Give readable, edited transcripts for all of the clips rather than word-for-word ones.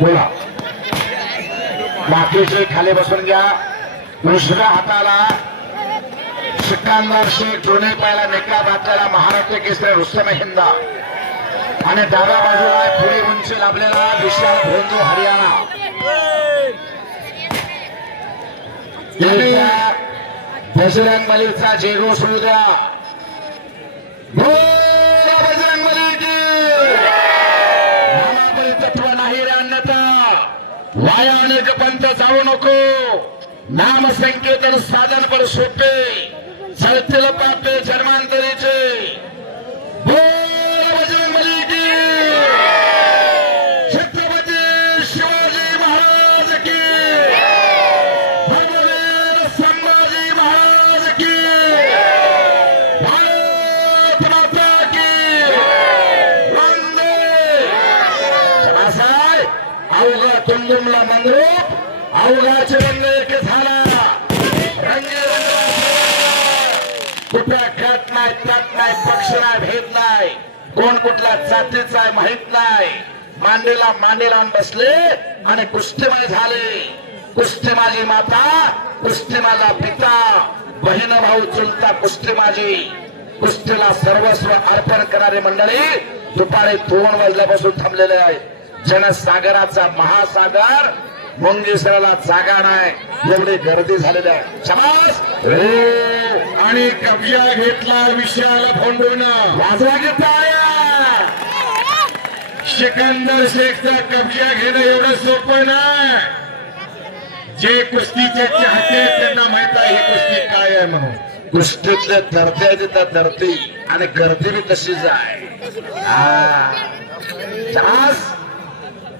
बोला बाकीचे खाली बसून घ्या. उजव्या हाताला सिकंदर शेख दोन्ही पायाला निकाल बांधलेला महाराष्ट्र केसरी रुस्तम हिंदा आणि डाव्या बाजूला पुढे उंची लाभलेला विशाल भोंदू हरियाणा. बजरंग बलीचा जेगो सुरू द्या. बजरंग बली तत्व नाही रे अन्यथा वाया अनेक पंत जाऊ नको. नाम संकेतन साधन पर सोपे चलतील पापे जन्मांतरीचे. बोल बजरंग बली की छत्रपती शिवाजी महाराज की भगवान संभाजी महाराज की भारत माता की वंदे. असाय अवघा तुंबुमला मंद्रूप अवघाचे रंग एक झाला. कुठल्या खेळत नाही त्यात नाही पक्ष नाही भेद नाही कोण कुठल्या जातीचा आहे माहित नाही. मांडीला मांडी लावून बसले आणि कुस्तीमय झाले. कुस्ती माझी माता कुस्ती माझा पिता बहीण भाऊ चुलता कुस्ती माझी. कुस्तीला सर्वस्व अर्पण करणारी मंडळी दुपारी 2 वाजल्यापासून थांबलेले आहे. जनसागराचा महासागर मुंगेश्वराला जागा नाही एवढी गर्दी झालेली आहे. शबास. आणि कब्जा घेतला विशाल फोंडून वाजवा घेतला. सिकंदर शेखचा कब्जा घेणं एवढं सोपं नाही. जे कुस्तीचे चाहते आहेत त्यांना माहित आहे ही कुस्ती काय आहे म्हणून. कुस्तीतले धरते आहे तिथं धरती आणि गर्दी बी तशीच आहे.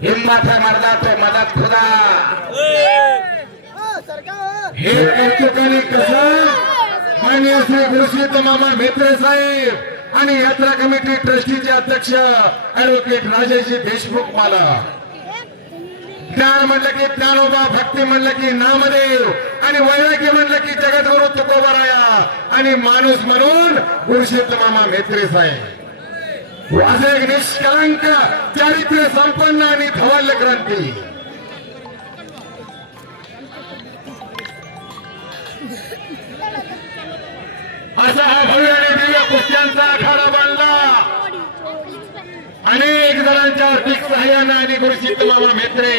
हिम्मत है मर्दा तो मदद खुदा. हे कौतुकाने कसं माननीय श्री गुरुश्रीत मामा मेत्रे साहेब आणि यात्रा कमिटी ट्रस्टीचे अध्यक्ष ऍडव्होकेट राजेशजी देशमुख मला. ज्ञान म्हणलं की ज्ञानोबा, भक्ती म्हणलं की नामदेव आणि वैराग्य म्हणलं की जगद्गुरु तुकोबाराया आणि माणूस म्हणून गुरुश्रीत मामा मेत्रे साहेब. वाजे एक निष्कलंक चारित्र्य संपन्न आणि धवल क्रांती. असा हा भव्य आणि दिव्य कुस्त्यांचा आखाडा बांधला अनेक जणांच्या आर्थिक सहाय्यानं आणि गुरुसिद्ध मामा मेत्रे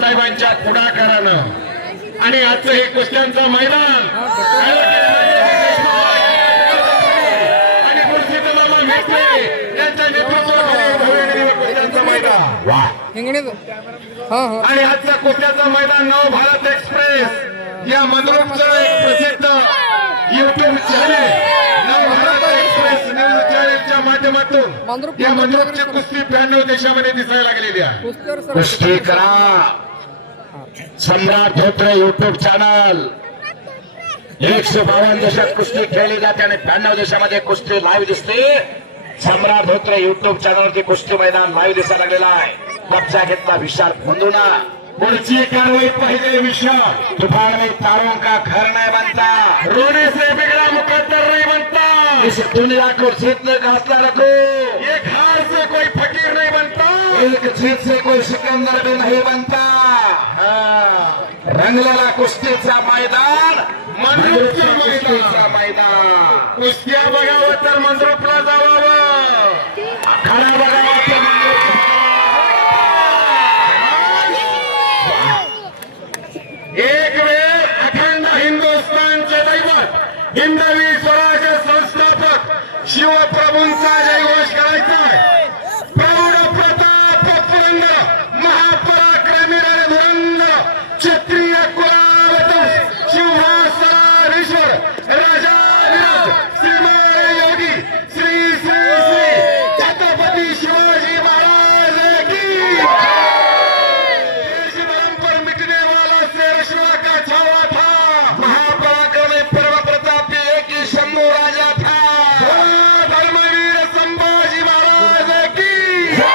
साहेबांच्या पुढाकारानं. आणि आजचं हे कुस्त्यांचं मैदान आणि गुरुसिद्ध मामा मेत्रे यांच्या नेतृत्वाखाली भव्य दिव्य कुस्त्यांचं मैदान. आणि आजच्या कुस्त्याचं मैदान नव भारत एक्सप्रेस या मंद्रुपचं एक प्रसिद्ध युट्यूब चॅनेल नव भारत एक्सप्रेस न्यूज चॅनेलच्या माध्यमातून या मंद्रुपची कुस्ती 92 देशामध्ये दिसायला लागलेली आहे. कुस्ती करा. सम्राट धोत्रे युट्यूब चॅनल 152 देशात कुस्ती खेळली जाते आणि 92 देशामध्ये कुस्ती लाईव्ह दिसते. सम्राट धोत्रे युट्यूब चॅनलवरती कुस्ती मैदान लाईव्ह दिसायला लागलेला आहे. कब्जा घेतला विशाल बंधूना. पुढची कारवाई पहिले विशाल. तूफान में तारों का घर नहीं बनता, रोने से बिगड़ा मुकद्दर नहीं बनता. इस दुनिया को जीतने का हौसला रखो. एक हार से कोई फकीर नहीं बनता, एक जीत से कोई सिकंदर भी नहीं बनता. रंगलेला कुस्तीचा मैदान मंद्रुपचा मैदान. कुस्त्या बघावं तर मंद्रुपला जावावं. आखाडा बघावा तर एक वेळ अखंड हिंदुस्थानचे दैवत हिंदवी स्वराज्य संस्थापक शिवप्रभूंचा जयघोष करायचा आहे. प्रौढ प्रताप पुरंदर महापराक्रमी रणधुरंदर क्षत्रिय कुलावतंस सिंहासनाधीश्वर राजाधिराज श्रीमान योगी श्री श्री श्री छत्रपती शिवाजी महाराज की. महापराक्रमी पर्व प्रतापी एक शंभू राजा था. धर्मवीर संभाजी महाराज की. जय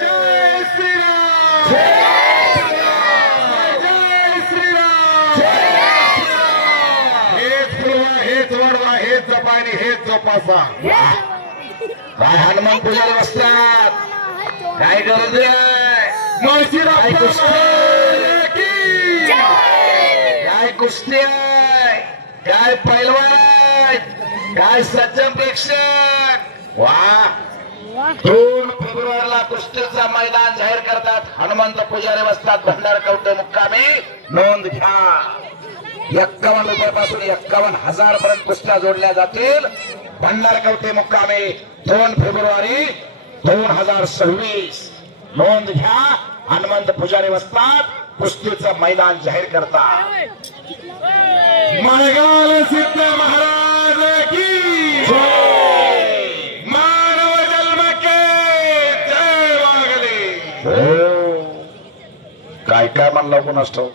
जय श्रीराम. जय श्रीराम. हेच फुलवा, हेच वडवा, हेच जपानी, हेच जोपासा. काय हनुमान पूजाला बसतात. काय गरज आहे? काय कुस्ती काय कुस्ती आहे? काय पैलवान आहेत? काय सज्जन प्रेक्षक? वा 2 फेब्रुवारीला कुस्तीचा मैदान जाहीर करतात. हनुमंत पुजारी बसतात भंडार कवटे मुक्कामी. नोंद घ्या. 51 रुपयापासून 51,000 पर्यंत कुस्त्या जोडल्या जातील. भंडार कवटे मुक्कामी 2 फेब्रुवारी 2026. नोंद घ्या. हनुमंत पुजारी बसतात कुस्तीचं मैदान जाहीर करतात. माळगाव सिद्ध महाराज की जय. मानव जन्म के जय वागले. काय काय म्हणलं कोणास ठाऊक.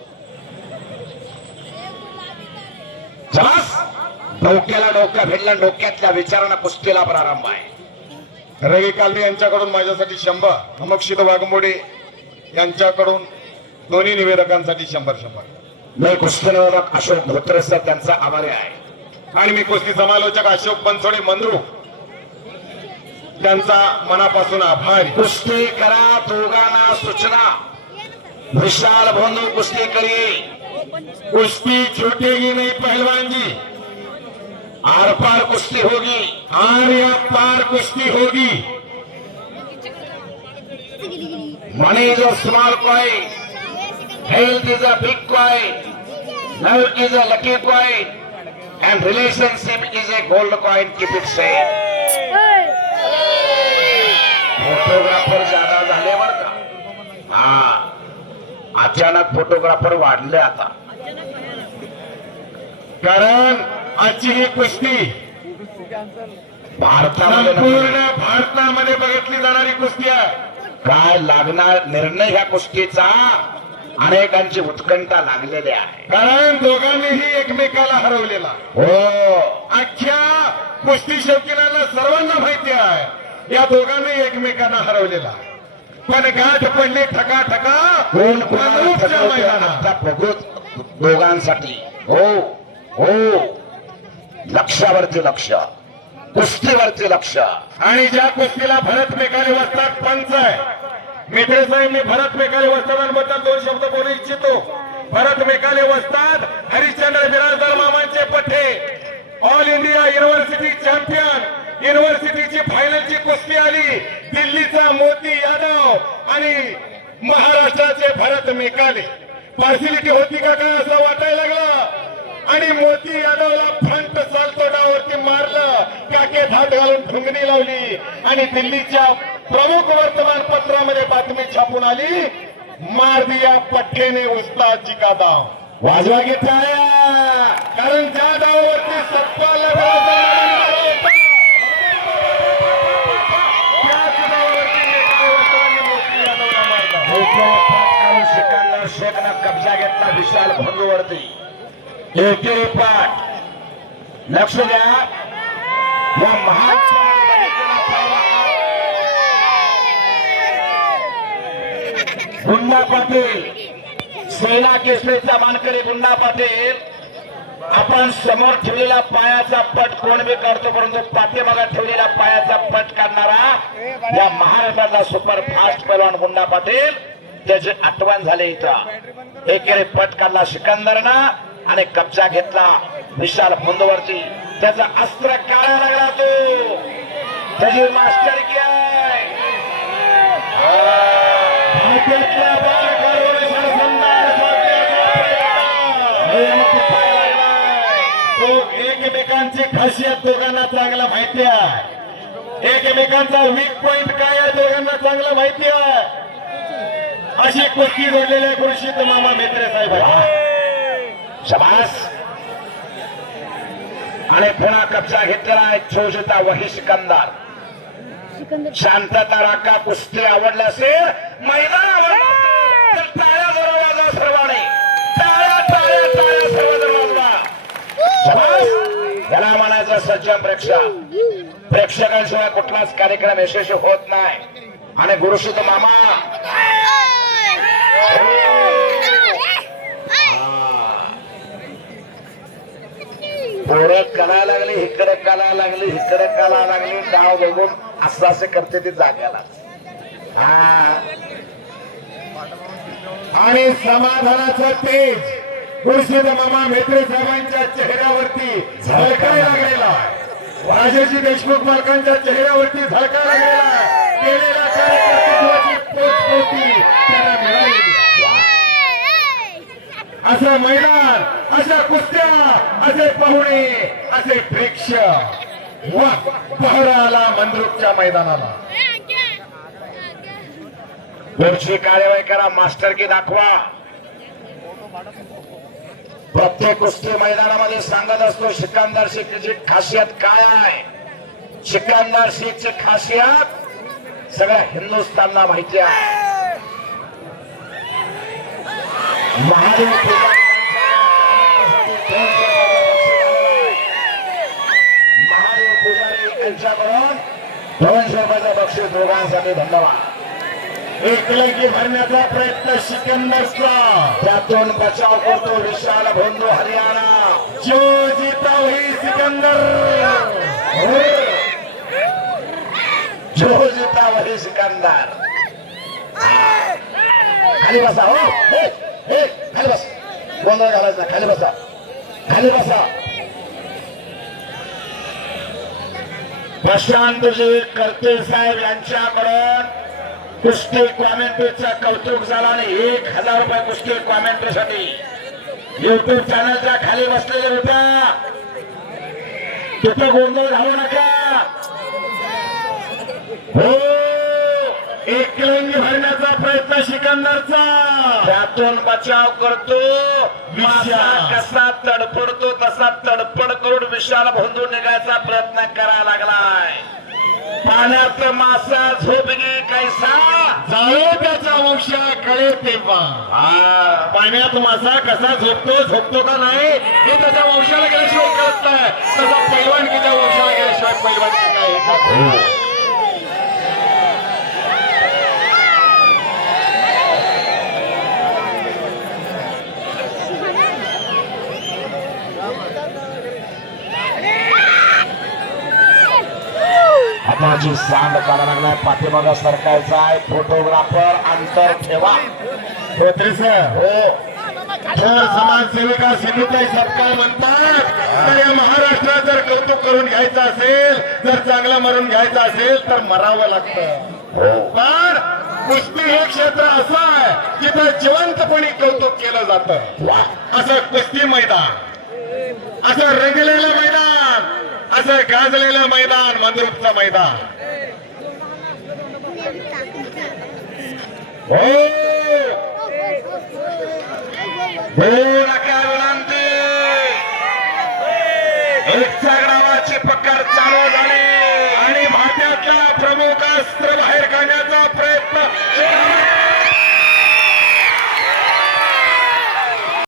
चलास डोक्याला डोक्या भिडलं. डोक्यातल्या विचारांना कुस्तीला प्रारंभ आहे. रवी कालवे यांच्याकडून माझ्यासाठी 100, अमोक्षित वाघमोडे यांच्याकडून दोन्ही निवेदकांसाठी 100. मी कुस्ती निवेदक अशोक धोत्रे सर त्यांचा आभारी आहे. आणि मी कुस्ती समालोचक अशोक बनसोडे मंद्रू त्यांचा मनापासून आभार. कुस्ती करा दोघांना सूचना. विशाल भोंदू कुस्ती करी. कुश्ती छूटेगी नहीं पहलवान जी. आर पार कुस्ती होगी. आर या पार कुश्ती होगी. Money is a small coin. Health is a big coin. Love is a lucky coin. And relationship is a gold coin. Keep it safe. Photographer ज्यादा झाले बर का. हा अचानक फोटोग्राफर वाढले आता. कारण आजची ही कुस्ती भारतामध्ये संपूर्ण भारतामध्ये बघितली जाणारी कुस्ती आहे. काय लागणार निर्णय ह्या कुस्तीचा अनेकांची उत्कंठा लागलेली आहे. कारण दोघांनीही एकमेकाला हरवलेला. हो अख्ख्या कुस्ती शौकीनांना सर्वांना माहिती आहे या दोघांनी एकमेकांना हरवलेला. पण गाठ पडली ठका ठका कोण कोणाला मनरूपच्या ठरवते मैदानात. आता बघूच दोघांसाठी. हो हो लक्षावरती लक्ष. कुस्तीवरती लक्ष. आणि ज्या कुस्तीला भरत मेकाले वस्ताद पंच आहे. मित्र साहेब मी भरत मेकाले वस्तादांबद्दल 2 शब्द बोलू इच्छितो. भरत मेकाले वस्ताद हरिश्चंद्र बिराजदार मामांचे पठ्ठे ऑल इंडिया युनिव्हर्सिटी चॅम्पियन. युनिव्हर्सिटीची फायनलची कुस्ती आली. दिल्लीचा मोती यादव आणि महाराष्ट्राचे भरत मेकाले. पार्सिलिटी होती का काय असं वाटायला लागलं. आणि मोती यादवला फ्रंट सालतोडावरती मारलं. काके धाट घालून ठुंगणी लावली आणि दिल्लीच्या प्रमुख वर्तमानपत्रामध्ये बातमी छापून आली. मार दिया पठ्ठेने उस्ताद जी का दाव. वाजवा घेतला. कारण ज्या दावावरती सत्ता लगावता त्याच दावावरती एका वस्त्राने मोती यादवला मारला. सिकंदर शेखनं कब्जा घेतला विशाल भोंदूवरती. एकेरी पाठ. लक्ष द्या या महान गुंडा पाटील सेना केसरीचा मानकरी गुंडा पाटील. आपण समोर ठेवलेला पायाचा पट कोण बी काढतो परंतु पाठीमागे ठेवलेला पायाचा पट काढणारा या महाराष्ट्रातला सुपर फास्ट पैलवान गुंडा पाटील. त्याची आठवण झाली इथं. एकेरी पट काढला सिकंदरनं आणि कब्जा घेतला विशाल भोंदूवरती. त्याचा अस्त्र काढा लागला तो. त्याची मास्टर आहे. भारतातल्या बालकारोने सरसंदार तो एकमेकांची खासियत दोघांना चांगला माहिती आहे. एकमेकांचा वीक पॉइंट काय आहे दोघांना चांगला माहिती आहे. अशी कुस्ती जोडलेल्या खुर्शीद मामा मेत्रे साहेब. शबास. आणि पुन्हा कब्जा घेतलेला आहे छोटा वही सिकंदर. शांतता राखा. कुस्ती आवडली असेल मैदान आवडलं असेल तर टाळ्या जरा वाजवा सर्वांनी. टाळ्या टाळ्या टाळ्या सर्वजण वाजवा. शबास. याला म्हणायचं सज्जन प्रेक्षक. प्रेक्षकांशिवाय कुठलाच कार्यक्रम यशस्वी होत नाही. आणि गुरुशुद्ध मामा पोरं कला लागली इकडे कला लागली इकडे कला लागली. डाव बघून असं करते ती जाग्याला. हा. आणि समाधानाचं तेज खुर्शीद मामा मेत्रे साहेबांच्या चेहऱ्यावरती झळकायला लागलेला आहे. राजाजी देशमुख मालकांच्या चेहऱ्यावरती झळकायला लागलेला आहे. केलेल्या कार्यकर्तृत्वाची पोचपोटी त्यांना मिळालेली आहे. असं मैदान, अशा कुस्त्या, असे पाहुणे, असे प्रेक्षक वा पहरा आला मंद्रुपच्या मैदानाला. पुढची कार्यवाही करा, मास्टर की दाखवा. प्रत्येक कुस्ती मैदानामध्ये सांगत असतो सिकंदर शेखची खासियत काय आहे. सिकंदर शेखची खासियत सगळ्या हिंदुस्थानला माहिती आहे. महादेव पुजारी महादेव पुजारी यांच्याकडून 200 रुपयाचं बक्षीस दोघांसाठी. धन्यवाद. एकलंकी भरण्याचा प्रयत्न सिकंदरचा, त्यातून बचाव करतो विशाल भोंदू हरियाणा. जो जीता वही सिकंदर. जो जीता वही सिकंदर. खाली बसा. हो हे, हे, खाली बस. गोंधळ घालायचा. खाली बसा. खाली बसा. प्रशांतजी करते साहेब यांच्याकडून कुस्ती कॉमेंट्रीचं कौतुक झालं आणि 1000 रुपये कुस्ती कॉमेंट्रीसाठी. युट्यूब चॅनलच्या खाली बसलेले होत्या, तिथे गोंधळ घालू नका. हो, एकलंगी भरण्याचा प्रयत्न सिकंदरचा, त्यातून बचाव करतो. विशाल. मासा कसा तडफडतो तसा तडफड करून विशाल भोंदू निघायचा प्रयत्न करायला लागलाय. पाण्यात मासा झोपगी कैसा, जाळो त्याचा वंशा कळे तेव्हा. पाण्यात मासा कसा झोपतो का नाही हे त्याच्या वंशाला गेल्याशिवाय कळत नाही. तसा पैलवानकीच्या वंशाला गेल्याशिवाय पैलवानकी काय. हाताची सांड काढा लागलाय. पाठीमागा सरकायचा आहे. फोटोग्राफर अंतर ठेवा. धोत्रे सर, हो, थोर समाजसेविका सिंधुताई सपकाळ म्हणतात, तर या महाराष्ट्रात जर कौतुक करून घ्यायचं असेल, जर चांगला मरून घ्यायचं असेल तर मरावं लागतं. पण कुस्ती हे क्षेत्र असं आहे जिथं जिवंतपणे कौतुक केलं जातं. वा. असं कुस्ती मैदान, असं रंगलेलं मैदान, असं गाजलेलं मैदान मंद्रुपचं मैदान. हो, दोन विनंती. एक